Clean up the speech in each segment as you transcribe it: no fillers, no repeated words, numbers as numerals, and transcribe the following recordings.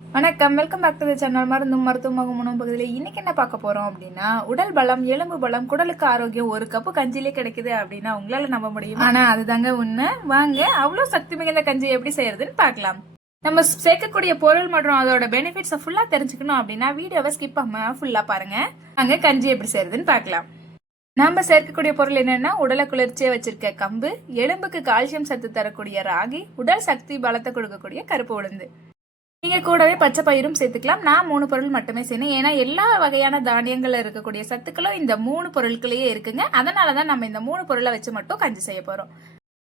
வணக்கம், welcome back to the channel. மருந்தும் மருத்துவமாகும் உணவு பகுதியில் இன்னைக்கு என்ன பார்க்க போறோம் அப்படின்னா, உடல் பலம், எலும்பு பலம், குடலுக்கு ஆரோக்கியம் ஒரு கப்பு கஞ்சிலே கிடைக்குது அப்படின்னா உங்களால நம்ப முடியும். ஆனா அதுதாங்க உண்மை. வாங்க அவ்வளவு சக்தி மிகுந்த கஞ்சி எப்படி செய்யறதுன்னு பார்க்கலாம். நம்ம சேர்க்கக்கூடிய பொருள் மற்றும் அதோட பெனிஃபிட்ஸை ஃபுல்லா தெரிஞ்சுக்கணும் அப்படின்னா வீடியோவை ஸ்கிப் பண்ணாம ஃபுல்லா பாருங்க. அங்க கஞ்சி எப்படி செய்யறதுன்னு பார்க்கலாம். நம்ம சேர்க்கக்கூடிய பொருள் என்னன்னா, உடலை குளிர்ச்சியை வச்சிருக்க கம்பு, எலும்புக்கு கால்சியம் சத்து தரக்கூடிய ராகி, உடல் சக்தி பலத்தை கொடுக்கக்கூடிய கருப்பு உளுந்து. நீங்க கூடவே பச்சை பயிரும் சேர்த்துக்கலாம். நான் 3 பொருள் மட்டுமே செய்யணும். ஏன்னா எல்லா வகையான தானியங்கள்ல இருக்கக்கூடிய சத்துக்களும் இந்த 3 பொருட்களையே இருக்குங்க. அதனாலதான் நம்ம இந்த 3 பொருளை வச்சு மட்டும் கஞ்சி செய்ய போறோம்.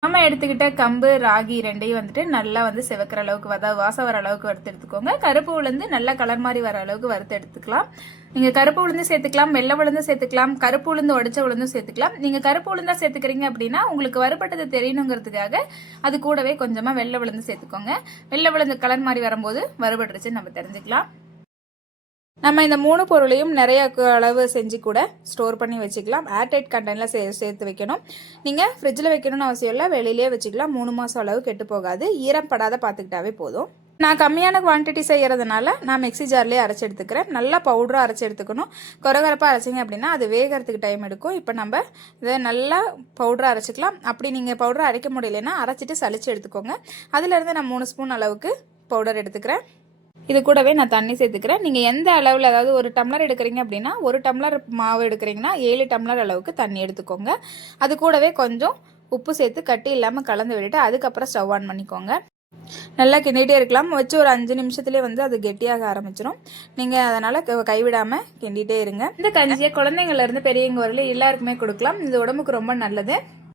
நம்ம எடுத்துக்கிட்ட கம்பு, ராகி ரெண்டையும் வந்துட்டு நல்லா செவக்கிற அளவுக்கு, அதாவது வாசம் வர அளவுக்கு வறுத்து எடுத்துக்கோங்க. கருப்பு உளுந்து நல்லா கலர் மாதிரி வர அளவுக்கு வறுத்து எடுத்துக்கலாம். நீங்க கருப்பு உளுந்து சேர்த்துக்கலாம், வெள்ளை உளுந்து சேர்த்துக்கலாம், கருப்பு உளுந்து உடைச்ச உளுந்தும் சேர்த்துக்கலாம். நீங்க கருப்பு உளுந்தா சேர்த்துக்கிறீங்க அப்படின்னா உங்களுக்கு வறுபட்டது தெரியணுங்கிறதுக்காக அது கூடவே கொஞ்சமா வெள்ளை உளுந்து சேர்த்துக்கோங்க. வெள்ளை உளுந்து கலர் மாதிரி வரும்போது வறுபட்டுருச்சுன்னு நம்ம தெரிஞ்சுக்கலாம். நம்ம இந்த 3 பொருளையும் நிறைய அளவு செஞ்சு கூட ஸ்டோர் பண்ணி வச்சுக்கலாம். ஏர்டைட் கண்டெய்னரில் சேர்த்து வைக்கணும். நீங்கள் ஃப்ரிட்ஜில் வைக்கணும்னு அவசியம் இல்லை, வெளியிலே வச்சுக்கலாம். 3 மாதம் அளவு கெட்டு போகாது. ஈரம் படாத பார்த்துக்கிட்டாவே போதும். நான் கம்மியான குவான்டிட்டி செய்கிறதுனால நான் மிக்ஸி ஜார்லேயே அரைச்சி எடுத்துக்கிறேன். நல்லா பவுடராக அரைச்சி எடுத்துக்கணும். கொரகரப்பாக அரைச்சிங்க அப்படின்னா அது வேகிறதுக்கு டைம் எடுக்கும். இப்போ நம்ம இதை நல்லா பவுடராக அரைச்சிக்கலாம். அப்படி நீங்கள் பவுடராக அரைக்க முடியலைன்னா அரைச்சிட்டு சளிச்சு எடுத்துக்கோங்க. அதிலிருந்து நான் 3 ஸ்பூன் அளவுக்கு பவுடர் எடுத்துக்கிறேன். இது கூடவே நான் தண்ணி சேர்த்துக்கிறேன். நீங்கள் எந்த அளவில், அதாவது 1 டம்ளர் எடுக்கிறீங்க அப்படின்னா 1 டம்ளர் மாவு எடுக்கிறீங்கன்னா 7 டம்ளர் அளவுக்கு தண்ணி எடுத்துக்கோங்க. அது கூடவே கொஞ்சம் உப்பு சேர்த்து கட்டி இல்லாமல் கலந்து விட்டுட்டு அதுக்கப்புறம் ஸ்டவ் ஆன் பண்ணிக்கோங்க. நல்லா கிண்டிகிட்டே இருக்கலாம். வச்சு ஒரு 5 நிமிஷத்துலேயே அது கெட்டியாக ஆரம்பிச்சிடும். நீங்கள் அதனால் கைவிடாமல் கிண்டிகிட்டே இருங்க. இந்த கஞ்சியை குழந்தைங்கள்லேருந்து பெரியவங்க வரையில எல்லாருக்குமே கொடுக்கலாம். இது உடம்புக்கு ரொம்ப நல்லது.